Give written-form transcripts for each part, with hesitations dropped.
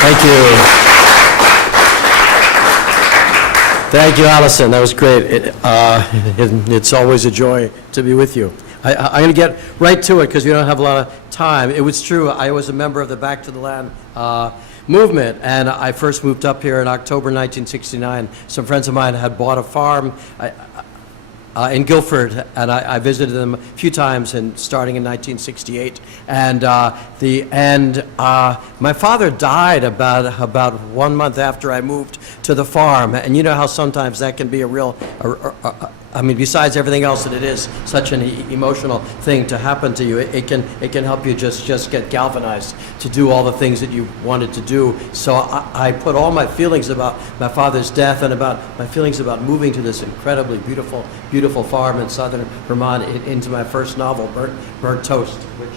Thank you. Thank you, Allison. That was great. It's always a joy to be with you. I'm going to get right to it because we don't have a lot of time. It was true. I was a member of the Back to the Land movement, and I first moved up here in October 1969. Some friends of mine had bought a farm in Guilford, and I visited them a few times, and starting in 1968. And my father died about 1 month after I moved to the farm. And you know how sometimes that can be a real, I mean, besides everything else that it is, such an emotional thing to happen to you, it can help you just get galvanized to do all the things that you wanted to do. So I put all my feelings about my father's death and about my feelings about moving to this incredibly beautiful farm in southern Vermont into my first novel, Burnt Toast, which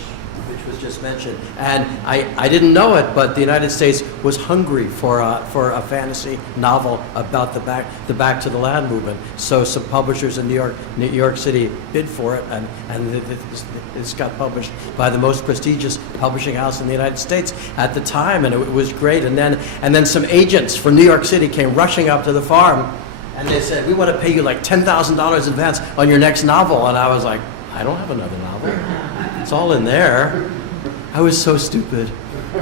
was just mentioned. And I didn't know it, but the United States was hungry for a fantasy novel about the Back to the Land movement. So some publishers in New York City bid for it, and it's got published by the most prestigious publishing house in the United States at the time, and it was great. And then some agents from New York City came rushing up to the farm, and they said, "We want to pay you like $10,000 advance on your next novel." And I was like, "I don't have another novel. It's all in there." I was so stupid.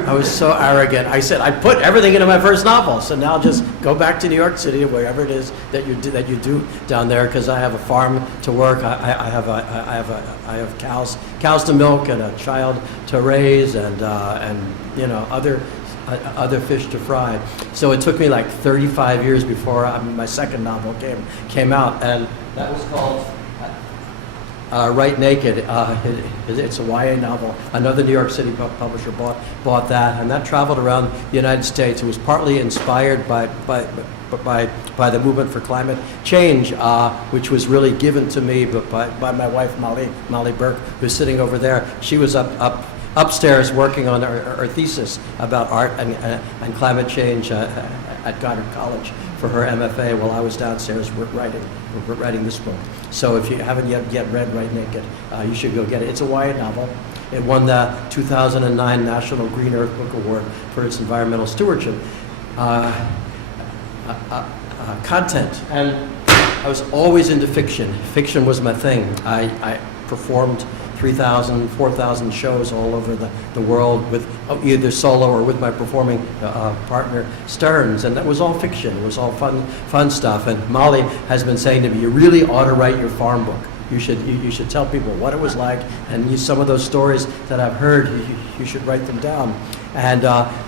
I was so arrogant. I said, I put everything into my first novel, so now just go back to New York City or wherever it is that you do down there, because I have a farm to work. I have cows to milk and a child to raise, and you know, other fish to fry. So it took me like 35 years before my second novel came out, and that was called Right Naked. It's a YA novel. Another New York City publisher bought that, and that traveled around the United States. It was partly inspired by the movement for climate change, which was really given to me by my wife Molly Burke, who's sitting over there. She was upstairs working on her thesis about art and climate change at Goddard College for her MFA, while I was downstairs writing this book. So if you haven't yet read Right Naked, you should go get it. It's a YA novel. It won the 2009 National Green Earth Book Award for its environmental stewardship content. And I was always into fiction. Fiction was my thing. I performed 3,000, 4,000 shows all over the world with either solo or with my performing partner Stearns, and that was all fiction. It was all fun stuff. And Molly has been saying to me, "You really ought to write your farm book. You should tell people what it was like, and use some of those stories that I've heard. You should write them down." And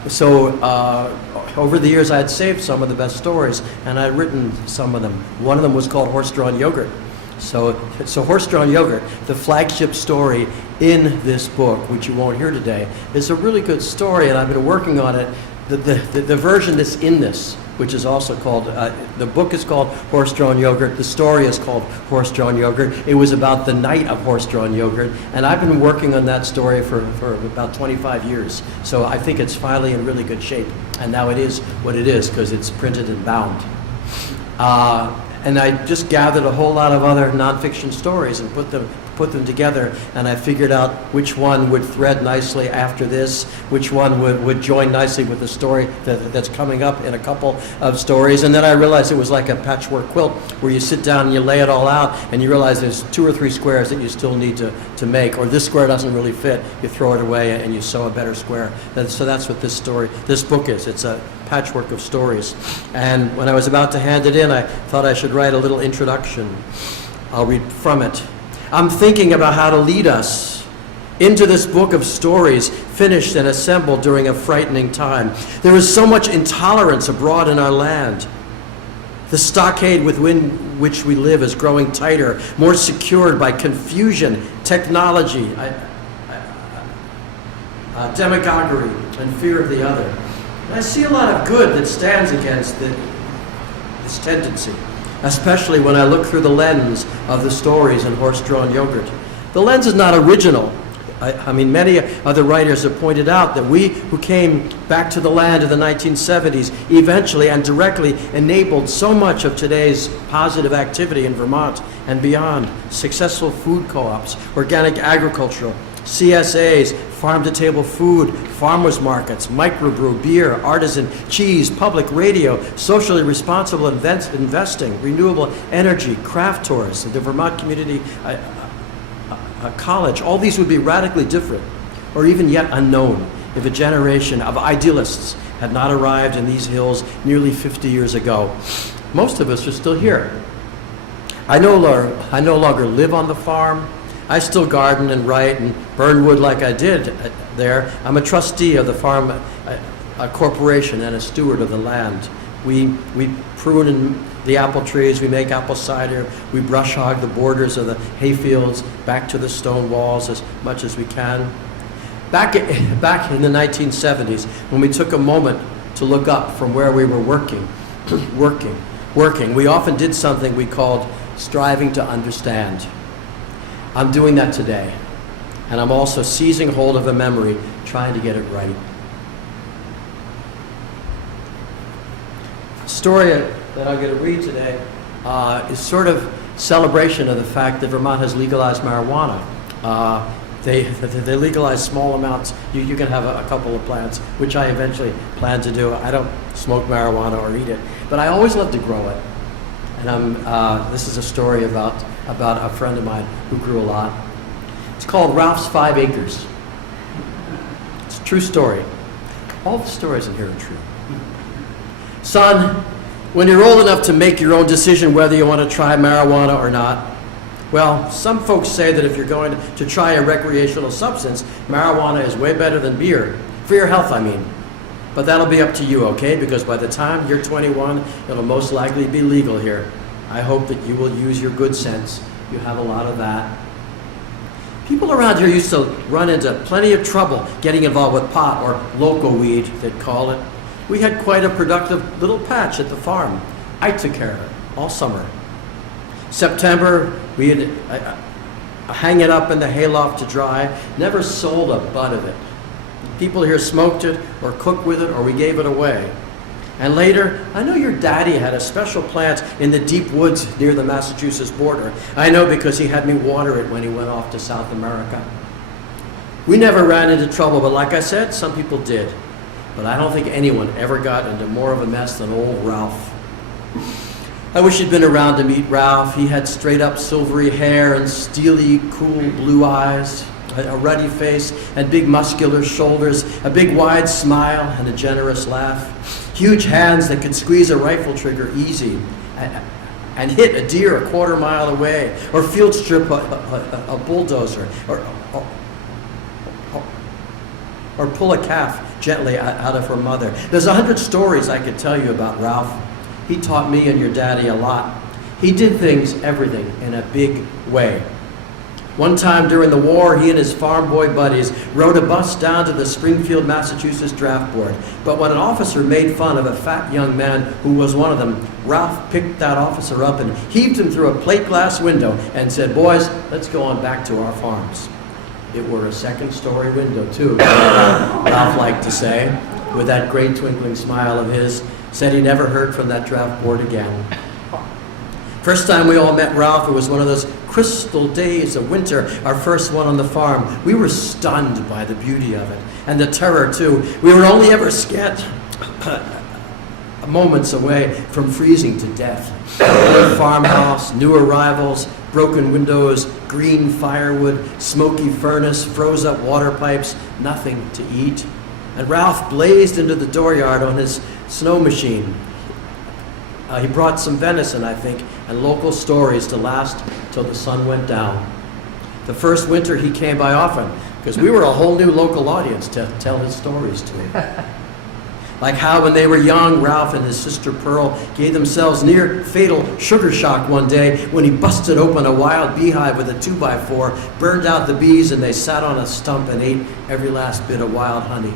so over the years, I had saved some of the best stories, and I'd written some of them. One of them was called Horse-Drawn Yogurt. So Horse-Drawn Yogurt, the flagship story in this book, which you won't hear today, is a really good story, and I've been working on it. The version that's in this, which is also called, the book is called Horse-Drawn Yogurt, the story is called Horse-Drawn Yogurt. It was about the night of Horse-Drawn Yogurt, and I've been working on that story for about 25 years. So I think it's finally in really good shape, and now it is what it is, because it's printed and bound. And I just gathered a whole lot of other nonfiction stories and put them together, and I figured out which one would thread nicely after this, which one would join nicely with the story that's coming up in a couple of stories. And then I realized it was like a patchwork quilt, where you sit down and you lay it all out, and you realize there's 2 or 3 squares that you still need to make, or this square doesn't really fit, you throw it away and you sew a better square. So that's what this book is. It's a patchwork of stories. And when I was about to hand it in, I thought I should write a little introduction. I'll read from it. I'm thinking about how to lead us into this book of stories, finished and assembled during a frightening time. There is so much intolerance abroad in our land. The stockade within which we live is growing tighter, more secured by confusion, technology, demagoguery, and fear of the other. And I see a lot of good that stands against this tendency, especially when I look through the lens of the stories in Horse-Drawn Yogurt. The lens is not original. I mean, many other writers have pointed out that we who came back to the land in the 1970s eventually and directly enabled so much of today's positive activity in Vermont and beyond. Successful food co-ops, organic agriculture, CSAs, farm-to-table food, farmers markets, microbrew, beer, artisan cheese, public radio, socially responsible investing, renewable energy, craft tours, the Vermont Community College. All these would be radically different, or even yet unknown, if a generation of idealists had not arrived in these hills nearly 50 years ago. Most of us are still here. I no longer live on the farm. I still garden and write and burn wood like I did there. I'm a trustee of the farm a corporation and a steward of the land. We prune the apple trees, we make apple cider, we brush hog the borders of the hayfields back to the stone walls as much as we can. Back in the 1970s, when we took a moment to look up from where we were working, we often did something we called striving to understand. I'm doing that today, and I'm also seizing hold of a memory, trying to get it right. The story that I'm going to read today is sort of celebration of the fact that Vermont has legalized marijuana. They legalize small amounts. You can have a couple of plants, which I eventually plan to do. I don't smoke marijuana or eat it, but I always love to grow it. And this is a story about a friend of mine who grew a lot. It's called Ralph's 5 Acres. It's a true story. All the stories in here are true. Son, when you're old enough to make your own decision whether you want to try marijuana or not, well, some folks say that if you're going to try a recreational substance, marijuana is way better than beer. For your health, I mean. But that'll be up to you, okay? Because by the time you're 21, it'll most likely be legal here. I hope that you will use your good sense. You have a lot of that. People around here used to run into plenty of trouble getting involved with pot, or loco weed, they'd call it. We had quite a productive little patch at the farm. I took care of it all summer. September, we'd hang it up in the hayloft to dry. Never sold a bud of it. People here smoked it or cooked with it, or we gave it away. And later, I know your daddy had a special plant in the deep woods near the Massachusetts border. I know because he had me water it when he went off to South America. We never ran into trouble, but like I said, some people did. But I don't think anyone ever got into more of a mess than old Ralph. I wish you'd been around to meet Ralph. He had straight up silvery hair and steely, cool blue eyes, a ruddy face and big muscular shoulders, a big wide smile and a generous laugh, huge hands that could squeeze a rifle trigger easy and hit a deer a quarter mile away, or field strip a bulldozer, or pull a calf gently out of her mother. There's 100 stories I could tell you about Ralph. He taught me and your daddy a lot. He did everything in a big way. One time during the war, he and his farm boy buddies rode a bus down to the Springfield, Massachusetts draft board. But when an officer made fun of a fat young man who was one of them, Ralph picked that officer up and heaved him through a plate glass window and said, "Boys, let's go on back to our farms." It were a second-story window, too, Ralph liked to say, with that great twinkling smile of his. Said he never heard from that draft board again. First time we all met Ralph, it was one of those crystal days of winter, our first one on the farm. We were stunned by the beauty of it, and the terror too. We were only ever scared moments away from freezing to death. Old farmhouse, new arrivals, broken windows, green firewood, smoky furnace, froze up water pipes, nothing to eat. And Ralph blazed into the dooryard on his snow machine. He brought some venison, I think, and local stories to last till the sun went down. The first winter he came by often, because we were a whole new local audience to tell his stories to. Like how when they were young, Ralph and his sister Pearl gave themselves near fatal sugar shock one day when he busted open a wild beehive with a 2x4, burned out the bees, and they sat on a stump and ate every last bit of wild honey.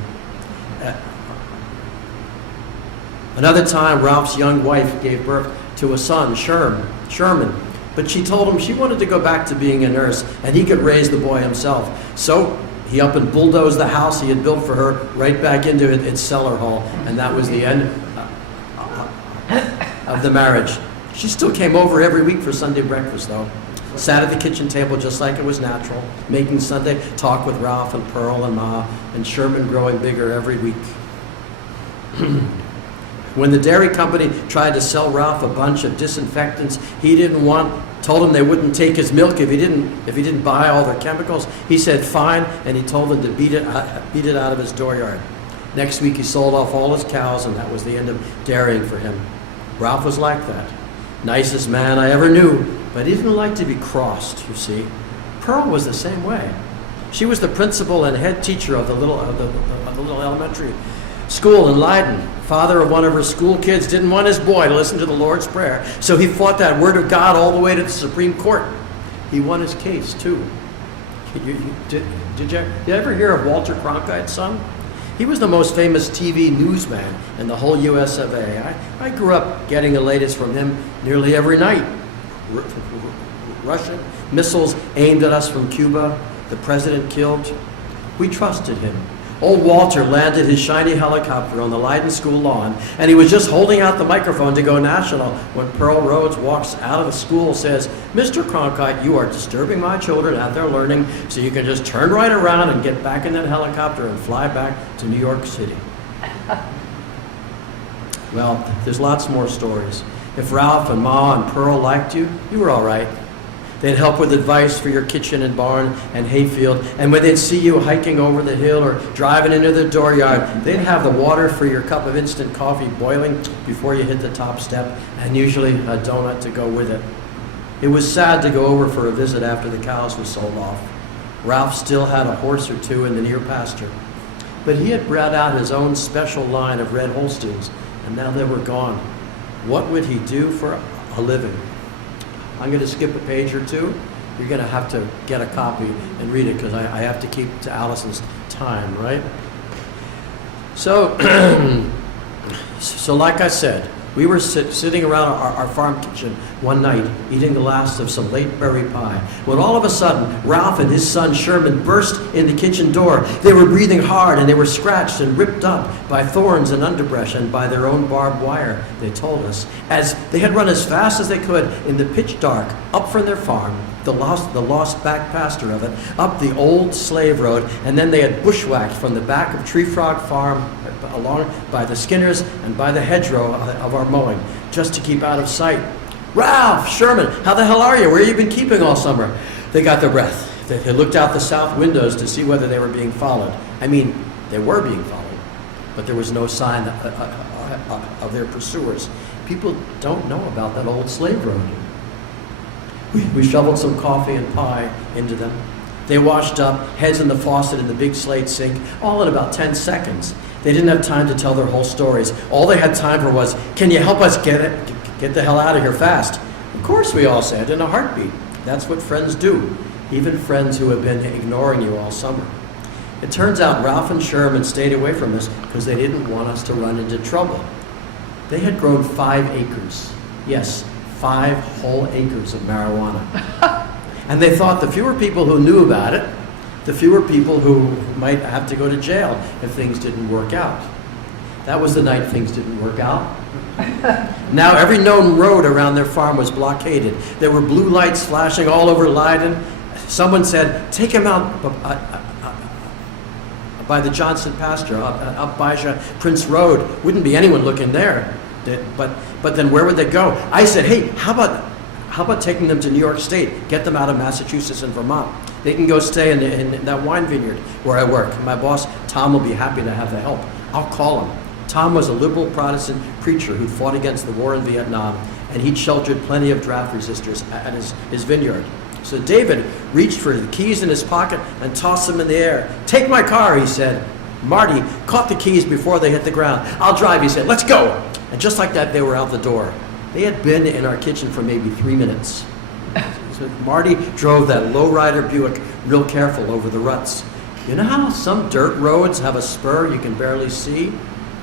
Another time, Ralph's young wife gave birth to a son, Sherman, but she told him she wanted to go back to being a nurse and he could raise the boy himself. So he up and bulldozed the house he had built for her right back into its cellar hall, and that was the end of the marriage. She still came over every week for Sunday breakfast, though. sat at the kitchen table just like it was natural, making Sunday talk with Ralph and Pearl and Ma, and Sherman growing bigger every week. When the dairy company tried to sell Ralph a bunch of disinfectants he didn't want, told him they wouldn't take his milk if he didn't buy all their chemicals, he said fine, and he told them to beat it out of his dooryard. Next week he sold off all his cows, and that was the end of dairying for him. Ralph was like that. Nicest man I ever knew, but he didn't like to be crossed, you see. Pearl was the same way. She was the principal and head teacher of the little elementary school in Leiden. Father of one of her school kids didn't want his boy to listen to the Lord's Prayer, so he fought that word of God all the way to the Supreme Court. He won his case, too. Did you ever hear of Walter Cronkite's son? He was the most famous TV newsman in the whole US of A. I grew up getting the latest from him nearly every night. Russian missiles aimed at us from Cuba, the president killed. We trusted him. Old Walter landed his shiny helicopter on the Leiden School lawn, and he was just holding out the microphone to go national when Pearl Rhodes walks out of the school, says, "Mr. Cronkite, you are disturbing my children at their learning, so you can just turn right around and get back in that helicopter and fly back to New York City." Well, there's lots more stories. If Ralph and Ma and Pearl liked you, you were all right. They'd help with advice for your kitchen and barn and hayfield, and when they'd see you hiking over the hill or driving into the dooryard, they'd have the water for your cup of instant coffee boiling before you hit the top step, and usually a donut to go with it. It was sad to go over for a visit after the cows were sold off. Ralph still had a horse or two in the near pasture, but he had bred out his own special line of red Holsteins, and now they were gone. What would he do for a living? I'm going to skip a page or two. You're going to have to get a copy and read it because I have to keep to Allison's time, right? So, so like I said, we were sitting around our farm kitchen one night eating the last of some late berry pie when all of a sudden Ralph and his son Sherman burst in the kitchen door. They were breathing hard and they were scratched and ripped up by thorns and underbrush and by their own barbed wire, they told us, as they had run as fast as they could in the pitch dark up from their farm, the lost back pasture of it, up the old slave road, and then they had bushwhacked from the back of Tree Frog Farm along by the Skinners and by the hedgerow of our mowing, just to keep out of sight. "Ralph, Sherman, how the hell are you? Where have you been keeping all summer?" They got their breath. They looked out the south windows to see whether they were being followed. I mean, they were being followed, but there was no sign of their pursuers. People don't know about that old slave road. We shoveled some coffee and pie into them. They washed up, heads in the faucet in the big slate sink, all in about 10 seconds. They didn't have time to tell their whole stories. All they had time for was, "Can you help us get the hell out of here fast?" "Of course," we all said, in a heartbeat. That's what friends do, even friends who have been ignoring you all summer. It turns out Ralph and Sherman stayed away from us because they didn't want us to run into trouble. They had grown 5 acres. Yes, 5 whole acres of marijuana. And they thought the fewer people who knew about it, the fewer people who might have to go to jail if things didn't work out. That was the night things didn't work out. Now every known road around their farm was blockaded. There were blue lights flashing all over Leiden. Someone said, "Take him out by the Johnson pasture, up Baja Prince Road." Wouldn't be anyone looking there. But then where would they go? I said, "Hey, how about taking them to New York State? Get them out of Massachusetts and Vermont. They can go stay in that wine vineyard where I work. My boss, Tom, will be happy to have the help. I'll call him." Tom was a liberal Protestant preacher who fought against the war in Vietnam, and he'd sheltered plenty of draft resistors at his vineyard. So David reached for the keys in his pocket and tossed them in the air. "Take my car," he said. Marty caught the keys before they hit the ground. "I'll drive," he said. "Let's go." And just like that, they were out the door. They had been in our kitchen for maybe 3 minutes. So Marty drove that lowrider Buick real careful over the ruts. You know how some dirt roads have a spur you can barely see?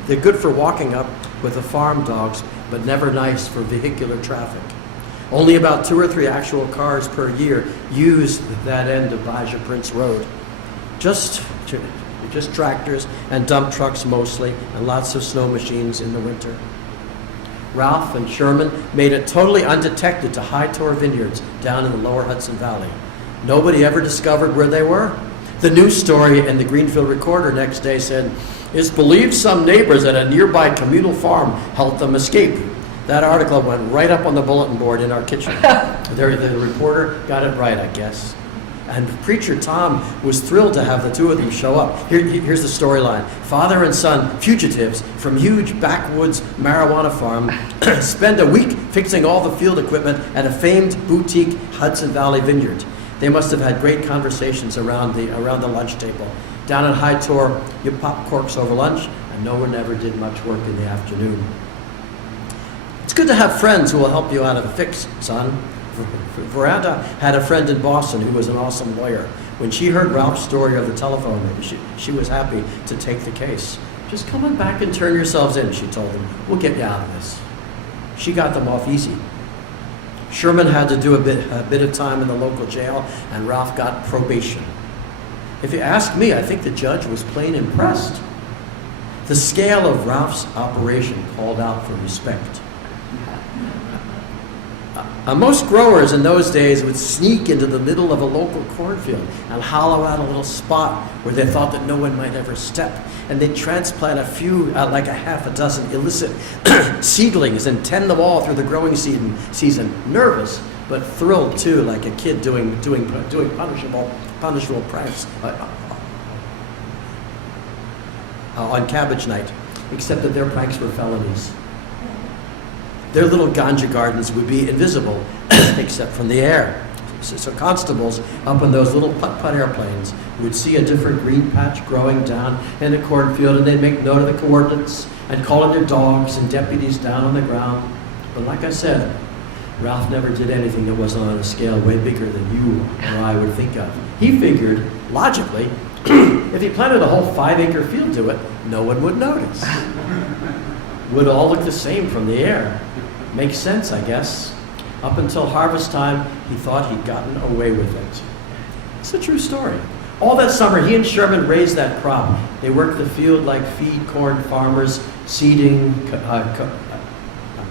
They're good for walking up with the farm dogs, but never nice for vehicular traffic. Only about 2 or 3 actual cars per year use that end of Baja Prince Road. Just tractors and dump trucks mostly, and lots of snow machines in the winter. Ralph and Sherman made it totally undetected to Hightor Vineyards down in the lower Hudson Valley. Nobody ever discovered where they were. The news story in the Greenfield Recorder next day said, "It's believed some neighbors at a nearby communal farm helped them escape." That article went right up on the bulletin board in our kitchen. The reporter got it right, I guess. And Preacher Tom was thrilled to have the two of them show up. Here's the storyline. Father and son, fugitives from huge backwoods marijuana farm, spend a week fixing all the field equipment at a famed boutique Hudson Valley vineyard. They must have had great conversations around the lunch table. Down at Hightor, you pop corks over lunch, and no one ever did much work in the afternoon. It's good to have friends who will help you out of a fix, son. Veranda had a friend in Boston who was an awesome lawyer. When she heard Ralph's story over the telephone, she was happy to take the case. "Just come on back and turn yourselves in," she told them. "We'll get you out of this." She got them off easy. Sherman had to do a bit of time in the local jail, and Ralph got probation. If you ask me, I think the judge was plain impressed. The scale of Ralph's operation called out for respect. Most growers in those days would sneak into the middle of a local cornfield and hollow out a little spot where they thought that no one might ever step. And they'd transplant a few, like a half a dozen illicit seedlings and tend them all through the growing season. Nervous, but thrilled too, like a kid doing punishable pranks on cabbage night, except that their pranks were felonies. Their little ganja gardens would be invisible, except from the air. So constables up in those little putt-putt airplanes would see a different green patch growing down in a cornfield, and they'd make note of the coordinates and call in their dogs and deputies down on the ground. But like I said, Ralph never did anything that wasn't on a scale way bigger than you or I would think of. He figured, logically, if he planted a whole 5-acre field to it, no one would notice. Would all look the same from the air. Makes sense, I guess. Up until harvest time, he thought he'd gotten away with it. It's a true story. All that summer, he and Sherman raised that crop. They worked the field like feed corn farmers, seeding,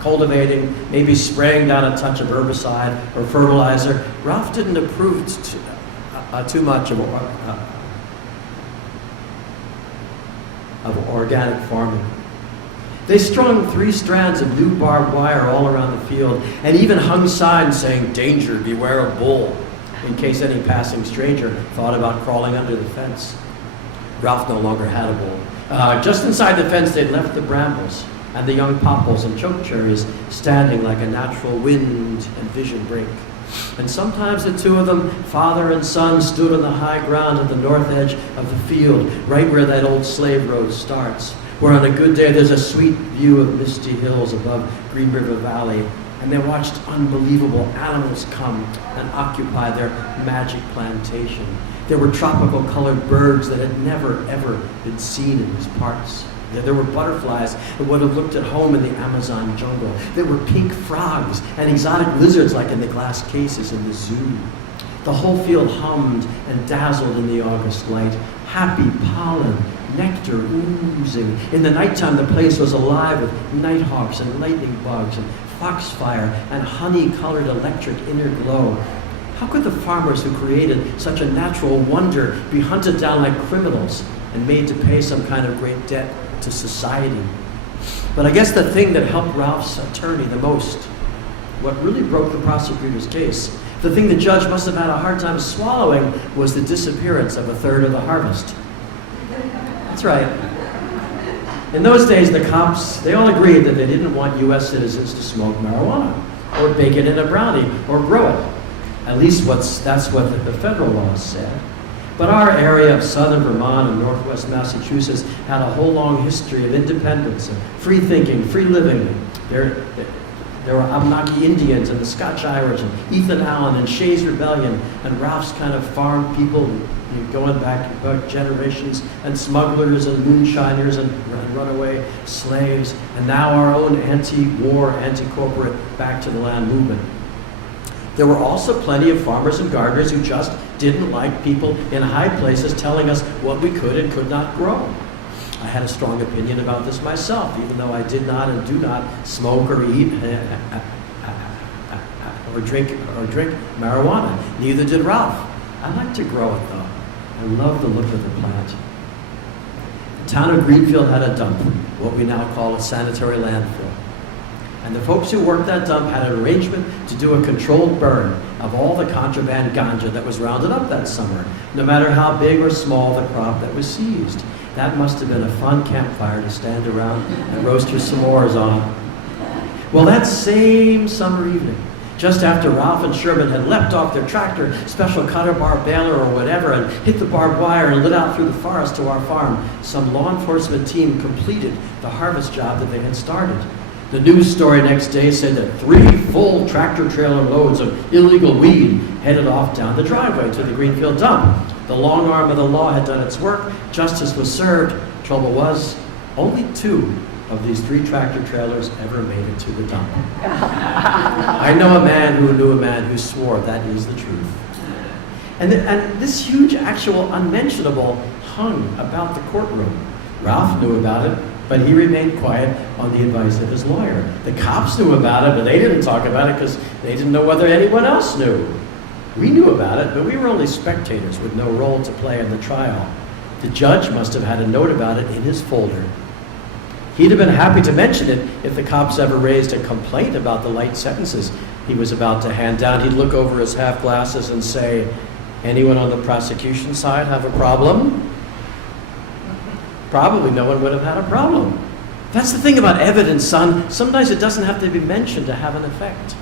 cultivating, maybe spraying down a touch of herbicide or fertilizer. Ralph didn't approve too much of organic farming. They strung 3 strands of new barbed wire all around the field and even hung signs saying, "Danger, beware of bull," in case any passing stranger thought about crawling under the fence. Ralph no longer had a bull. Just inside the fence, they'd left the brambles and the young popples and choke cherries standing like a natural wind and vision brink. And sometimes the two of them, father and son, stood on the high ground at the north edge of the field, right where that old slave road starts, where on a good day there's a sweet view of misty hills above Green River Valley, and they watched unbelievable animals come and occupy their magic plantation. There were tropical colored birds that had never ever been seen in these parts. There were butterflies that would have looked at home in the Amazon jungle. There were pink frogs and exotic lizards like in the glass cases in the zoo. The whole field hummed and dazzled in the August light. Happy pollen, nectar oozing. In the nighttime, the place was alive with nighthawks and lightning bugs and foxfire and honey-colored electric inner glow. How could the farmers who created such a natural wonder be hunted down like criminals and made to pay some kind of great debt to society? But I guess the thing that helped Ralph's attorney the most, what really broke the prosecutor's case, the thing the judge must have had a hard time swallowing, was the disappearance of a third of the harvest. That's right. In those days, the cops, they all agreed that they didn't want U.S. citizens to smoke marijuana or bake it in a brownie or grow it. At least that's what the federal laws said. But our area of southern Vermont and northwest Massachusetts had a whole long history of independence and free thinking, free living. There were Abenaki Indians and the Scotch Irish and Ethan Allen and Shays Rebellion and Ralph's kind of farm people going back generations, and smugglers and moonshiners and runaway slaves, and now our own anti-war, anti-corporate back to the land movement. There were also plenty of farmers and gardeners who just didn't like people in high places telling us what we could and could not grow. I had a strong opinion about this myself, even though I did not and do not smoke or eat or drink marijuana. Neither did Ralph. I like to grow it though. I love the look of the plant. The town of Greenfield had a dump, what we now call a sanitary landfill. And the folks who worked that dump had an arrangement to do a controlled burn of all the contraband ganja that was rounded up that summer, no matter how big or small the crop that was seized. That must have been a fun campfire to stand around and roast your s'mores on. Well, that same summer evening, just after Ralph and Sherman had leapt off their tractor, special cutter bar baler or whatever, and hit the barbed wire and lit out through the forest to our farm, some law enforcement team completed the harvest job that they had started. The news story next day said that 3 full tractor-trailer loads of illegal weed headed off down the driveway to the Greenfield dump. The long arm of the law had done its work, justice was served. Trouble was, only 2 of these 3 tractor-trailers ever made it to the dump. I know a man who knew a man who swore that is the truth. And this huge actual unmentionable hung about the courtroom. Ralph knew about it, but he remained quiet on the advice of his lawyer. The cops knew about it, but they didn't talk about it because they didn't know whether anyone else knew. We knew about it, but we were only spectators with no role to play in the trial. The judge must have had a note about it in his folder. He'd have been happy to mention it if the cops ever raised a complaint about the light sentences he was about to hand down. He'd look over his half glasses and say, "Anyone on the prosecution side have a problem?" Probably no one would have had a problem. That's the thing about evidence, son. Sometimes it doesn't have to be mentioned to have an effect.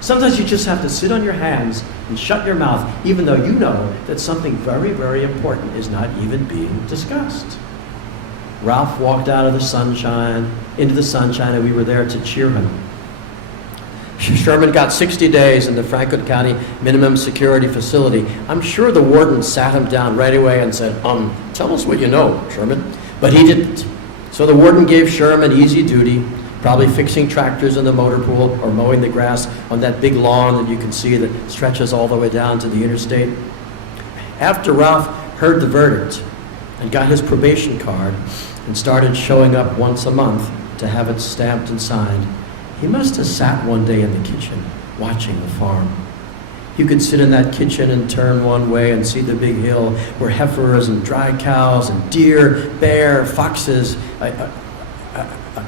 Sometimes you just have to sit on your hands and shut your mouth, even though you know that something very, very important is not even being discussed. Ralph walked out of the sunshine, into the sunshine, and we were there to cheer him. Sherman got 60 days in the Franklin County Minimum Security Facility. I'm sure the warden sat him down right away and said, tell us what you know, Sherman. But he didn't. So the warden gave Sherman easy duty, probably fixing tractors in the motor pool or mowing the grass on that big lawn that you can see that stretches all the way down to the interstate. After Ralph heard the verdict and got his probation card and started showing up once a month to have it stamped and signed, he must have sat one day in the kitchen watching the farm. You could sit in that kitchen and turn one way and see the big hill where heifers and dry cows and deer, bear, foxes,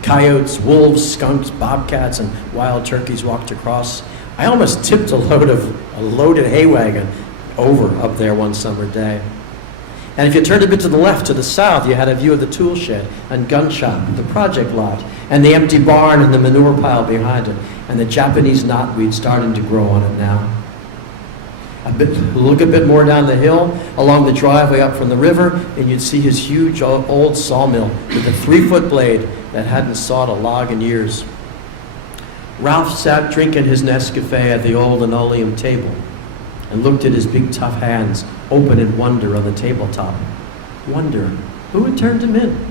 coyotes, wolves, skunks, bobcats, and wild turkeys walked across. I almost tipped a loaded hay wagon over up there one summer day. And if you turned a bit to the left, to the south, you had a view of the tool shed and gun shop, the project lot, and the empty barn and the manure pile behind it, and the Japanese knotweed starting to grow on it now. Look a bit more down the hill, along the driveway up from the river, and you'd see his huge old sawmill with a 3-foot blade that hadn't sawed a log in years. Ralph sat drinking his Nescafe at the old linoleum table and looked at his big tough hands open in wonder on the tabletop. Wonder, who had turned him in?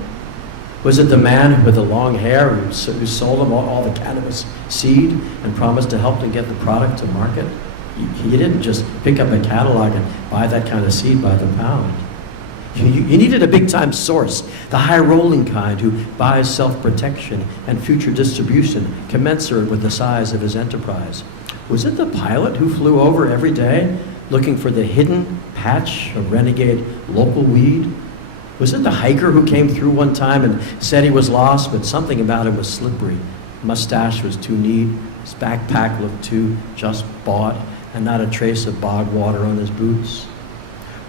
Was it the man with the long hair who sold him all the cannabis seed and promised to help them get the product to market? He didn't just pick up a catalog and buy that kind of seed by the pound. He needed a big-time source, the high-rolling kind who buys self-protection and future distribution commensurate with the size of his enterprise. Was it the pilot who flew over every day looking for the hidden patch of renegade local weed? Was it the hiker who came through one time and said he was lost, but something about him was slippery? Mustache was too neat, his backpack looked too just bought, and not a trace of bog water on his boots?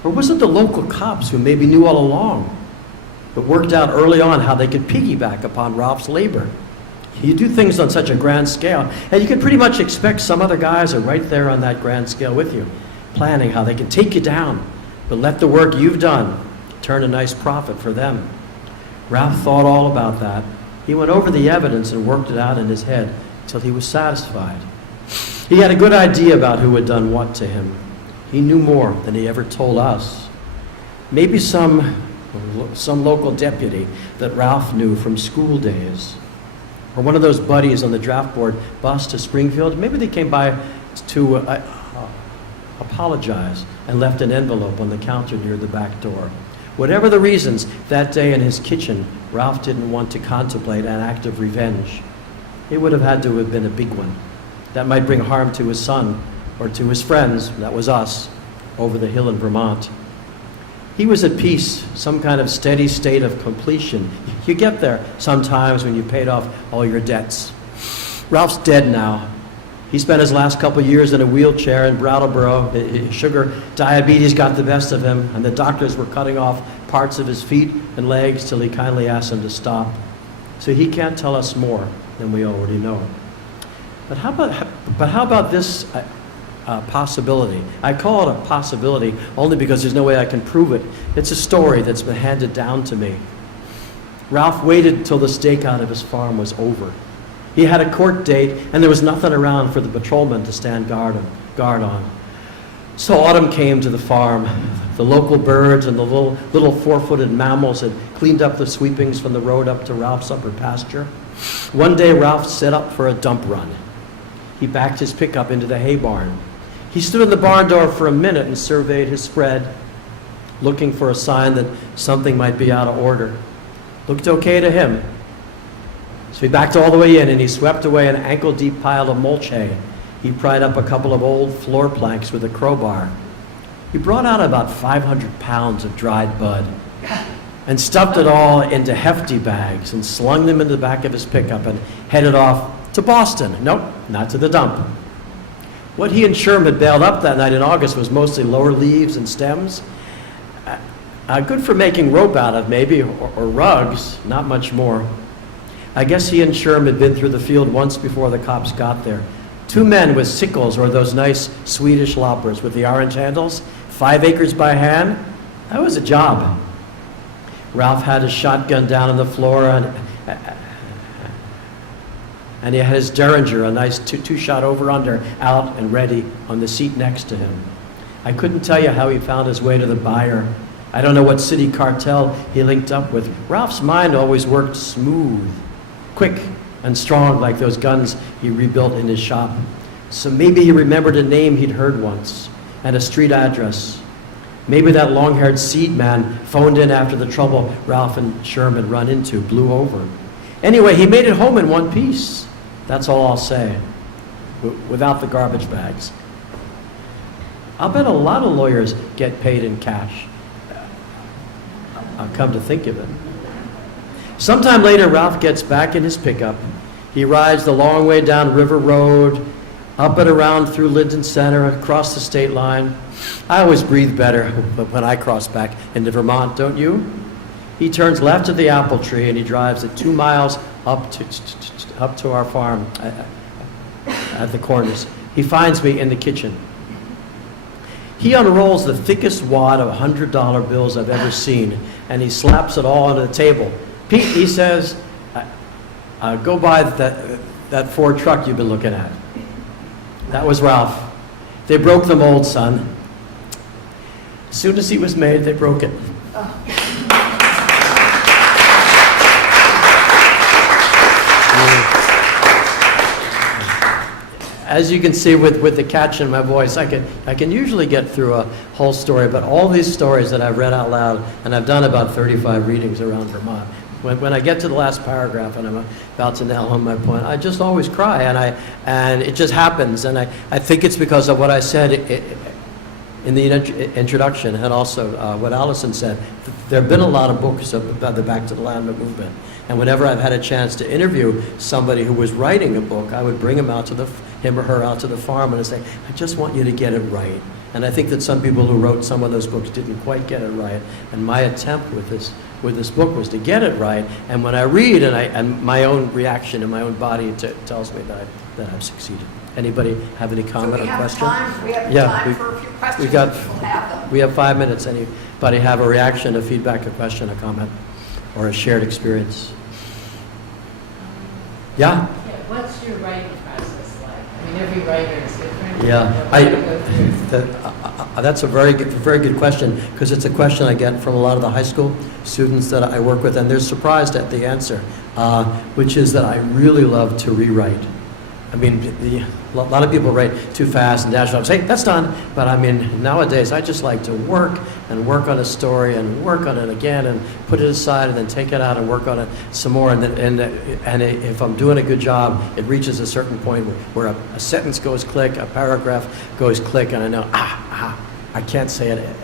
Or was it the local cops who maybe knew all along, but worked out early on how they could piggyback upon Ralph's labor? You do things on such a grand scale, and you can pretty much expect some other guys are right there on that grand scale with you, planning how they can take you down, but let the work you've done turn a nice profit for them. Ralph thought all about that. He went over the evidence and worked it out in his head till he was satisfied. He had a good idea about who had done what to him. He knew more than he ever told us. Maybe some local deputy that Ralph knew from school days, or one of those buddies on the draft board bus to Springfield. Maybe they came by to apologize and left an envelope on the counter near the back door. Whatever the reasons, that day in his kitchen, Ralph didn't want to contemplate an act of revenge. It would have had to have been a big one. That might bring harm to his son or to his friends, that was us, over the hill in Vermont. He was at peace, some kind of steady state of completion. You get there sometimes when you paid off all your debts. Ralph's dead now. He spent his last couple years in a wheelchair in Brattleboro. Sugar, diabetes got the best of him, and the doctors were cutting off parts of his feet and legs till he kindly asked them to stop. So he can't tell us more than we already know. But how about this possibility? I call it a possibility only because there's no way I can prove it. It's a story that's been handed down to me. Ralph waited till the stakeout of his farm was over. He had a court date, and there was nothing around for the patrolman to stand guard on. So autumn came to the farm. The local birds and the little four-footed mammals had cleaned up the sweepings from the road up to Ralph's upper pasture. One day, Ralph set up for a dump run. He backed his pickup into the hay barn. He stood in the barn door for a minute and surveyed his spread, looking for a sign that something might be out of order. Looked okay to him. So he backed all the way in and he swept away an ankle-deep pile of mulch hay. He pried up a couple of old floor planks with a crowbar. He brought out about 500 pounds of dried bud and stuffed it all into hefty bags and slung them in the back of his pickup and headed off to Boston. Nope, not to the dump. What he and Sherm had baled up that night in August was mostly lower leaves and stems. Good for making rope out of, maybe, or rugs, not much more. I guess he and Sherm had been through the field once before the cops got there. Two men with sickles, or those nice Swedish loppers with the orange handles, 5 acres by hand. That was a job. Ralph had his shotgun down on the floor, and he had his Derringer, a nice two-shot over-under, out and ready on the seat next to him. I couldn't tell you how he found his way to the buyer. I don't know what city cartel he linked up with. Ralph's mind always worked smooth, quick and strong like those guns he rebuilt in his shop. So maybe he remembered a name he'd heard once and a street address. Maybe that long-haired seed man phoned in after the trouble Ralph and Sherm had run into blew over. Anyway, he made it home in one piece. That's all I'll say, without the garbage bags. I'll bet a lot of lawyers get paid in cash. I'll come to think of it. Sometime later, Ralph gets back in his pickup. He rides the long way down River Road, up and around through Linden Center, across the state line. I always breathe better when I cross back into Vermont, don't you? He turns left to the apple tree and he drives it 2 miles up to our farm at the corners. He finds me in the kitchen. He unrolls the thickest wad of $100 bills I've ever seen, and he slaps it all onto the table. Pete, he says, go buy that Ford truck you've been looking at. That was Ralph. They broke the mold, son. As soon as he was made, they broke it. As you can see with the catch in my voice, I can usually get through a whole story, but all these stories that I've read out loud, and I've done about 35 readings around Vermont, when I get to the last paragraph and I'm about to nail home my point, I just always cry, and it just happens, and I think it's because of what I said in the introduction, and also what Allison said. There have been a lot of books about the Back to the Land movement, and whenever I've had a chance to interview somebody who was writing a book, I would bring him or her out to the farm and say, I just want you to get it right. And I think that some people who wrote some of those books didn't quite get it right, and my attempt with this book was to get it right. And when I read, and my own reaction in my own body tells me that I've succeeded. Anybody have any comment or question? We have time for a few questions. We have 5 minutes. Anybody have a reaction, a feedback, a question, a comment, or a shared experience? Yeah? What's your writing process like? I mean, every writer is different. That's a very good question, because it's a question I get from a lot of the high school students that I work with, and they're surprised at the answer, which is that I really love to rewrite. I mean, a lot of people write too fast and dash off, say, that's done. But I mean, nowadays, I just like to work on a story and work on it again and put it aside and then take it out and work on it some more. And if I'm doing a good job, it reaches a certain point where a sentence goes click, a paragraph goes click, and I know, I can't say it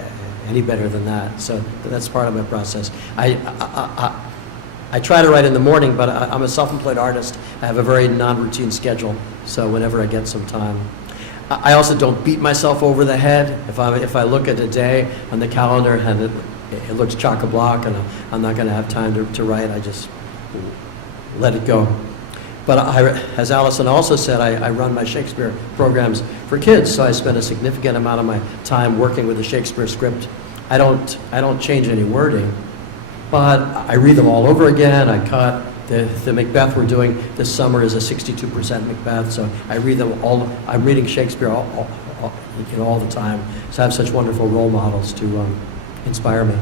any better than that. So that's part of my process. I try to write in the morning, but I'm a self-employed artist. I have a very non-routine schedule, so whenever I get some time. I also don't beat myself over the head. If I look at a day on the calendar and it looks chock-a-block and I'm not going to have time to write, I just let it go. But as Allison also said, I run my Shakespeare programs for kids, so I spend a significant amount of my time working with the Shakespeare script. I don't change any wording. But I read them all over again. I cut the Macbeth we're doing this summer is a 62% Macbeth, so I read them all. I'm reading Shakespeare all the time. So I have such wonderful role models to inspire me.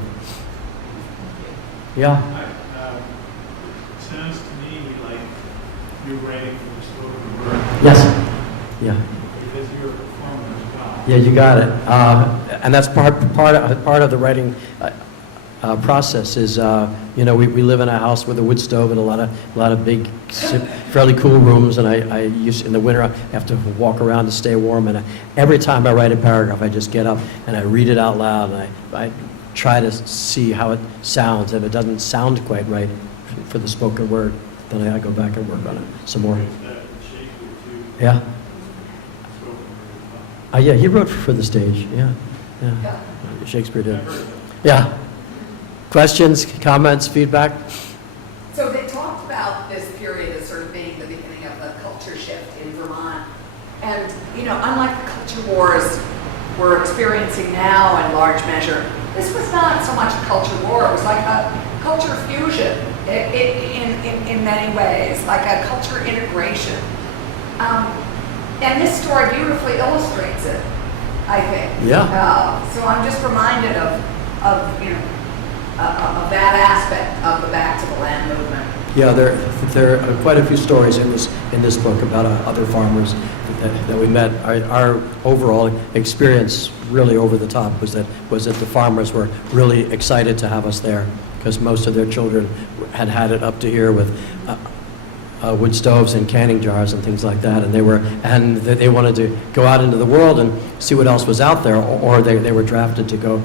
Yeah. It sounds to me like you're writing for the spoken word. Yes. Yeah. Because you're a performer as well. Yeah, you got it. And that's part of the writing. Process is, we live in a house with a wood stove and a lot of big, fairly cool rooms, and I use in the winter I have to walk around to stay warm. And every time I write a paragraph, I just get up and I read it out loud, and I try to see how it sounds. If it doesn't sound quite right for the spoken word, then I go back and work on it some more. Yeah. Yeah, he wrote for the stage. Yeah. Shakespeare did. Yeah. Questions, comments, feedback? So they talked about this period as sort of being the beginning of the culture shift in Vermont. And, unlike the culture wars we're experiencing now in large measure, this was not so much a culture war. It was like a culture fusion in many ways, like a culture integration. And this story beautifully illustrates it, I think. Yeah. So I'm just reminded of that aspect of the Back to the Land movement. Yeah, there are quite a few stories in this book about other farmers that we met. Our overall experience, really over the top, was that the farmers were really excited to have us there because most of their children had it up to here with wood stoves and canning jars and things like that, and they wanted to go out into the world and see what else was out there, or they were drafted to go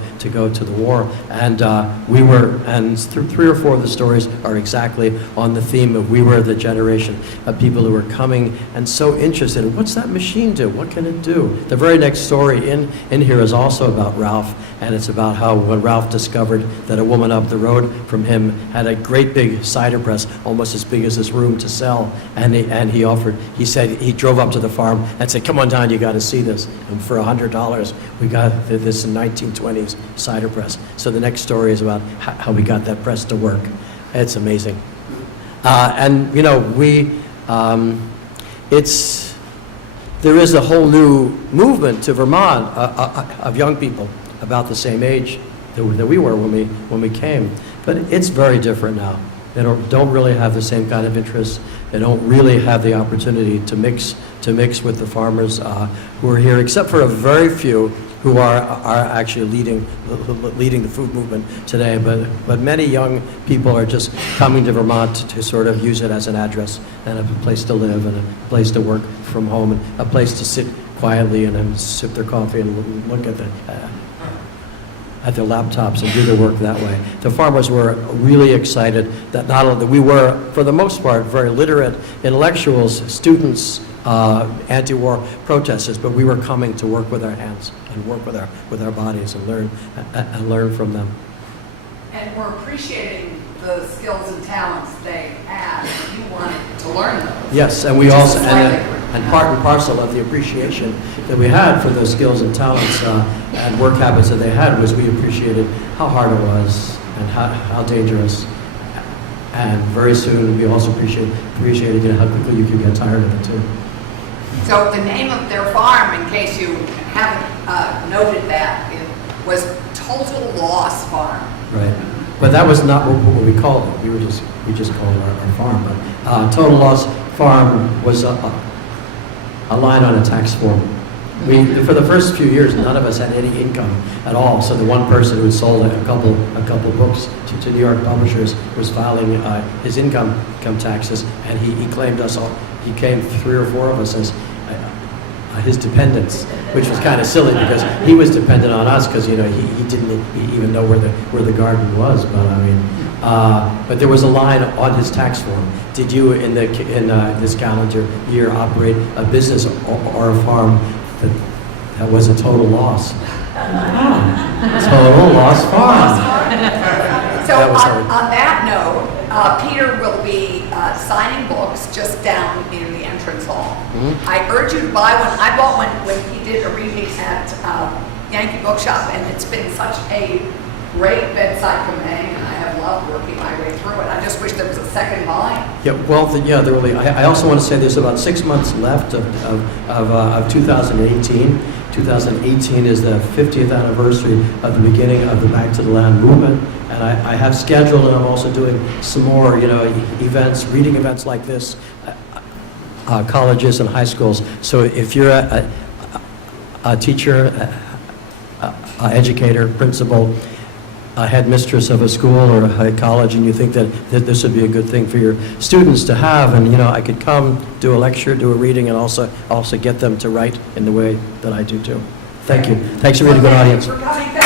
to the war, and we were, and three or four of the stories are exactly on the theme of we were the generation of people who were coming and so interested in what's that machine do, what can it do. The very next story in here is also about Ralph, and it's about how when Ralph discovered that a woman up the road from him had a great big cider press, almost as big as this room, to sell, and he said he drove up to the farm and said, come on down, you got to see this. And for $100, we got this 1920s cider press. So the next story is about how we got that press to work. It's amazing. And there is a whole new movement to Vermont of young people about the same age that we were when we came, but it's very different now. They don't really have the same kind of interests. They don't really have the opportunity to mix with the farmers who are here, except for a very few who are actually leading the food movement today. But many young people are just coming to Vermont to sort of use it as an address and a place to live and a place to work from home and a place to sit quietly and then sip their coffee and look at their laptops and do their work that way. The farmers were really excited that not only we were, for the most part, very literate intellectuals, students, anti-war protesters, but we were coming to work with our hands and work with our bodies and learn from them. And we're appreciating the skills and talents they had. You wanted to learn those. Yes, and we also and part and parcel of the appreciation that we had for those skills and talents and work habits that they had was we appreciated how hard it was and how dangerous. And very soon we also appreciated how quickly you could get tired of it too. So the name of their farm, in case you haven't noted that, it was Total Loss Farm. Right. But that was not what we called it. We just called it our farm. But Total Loss Farm was a line on a tax form. For the first few years, none of us had any income at all. So the one person who sold a couple books to New York publishers was filing his income taxes, and he claimed us all. He claimed 3 or 4 of us as his dependents, which was kind of silly because he was dependent on us because he didn't even know where the garden was. But I mean, but there was a line on his tax form. Did you in this calendar year operate a business or a farm that was a total loss? Total loss farm. So That was on that note, Peter will be signing books just down in the entrance hall. Mm-hmm. I urge you to buy one. I bought one when he did a reading at Yankee Bookshop, and it's been such a great bedside companion. I have loved working my way through it. I just wish there was a second volume. Yeah, well, there really. I also want to say there's about 6 months left of 2018. 2018 is the 50th anniversary of the beginning of the Back to the Land movement, and I have scheduled, and I'm also doing some more, events, reading events like this, colleges and high schools. So if you're a teacher, educator, principal, a headmistress of a school or a college, and you think that this would be a good thing for your students to have, and I could come, do a lecture, do a reading, and also get them to write in the way that I do too. Thank you. Thanks for being a good audience. Thank you for coming.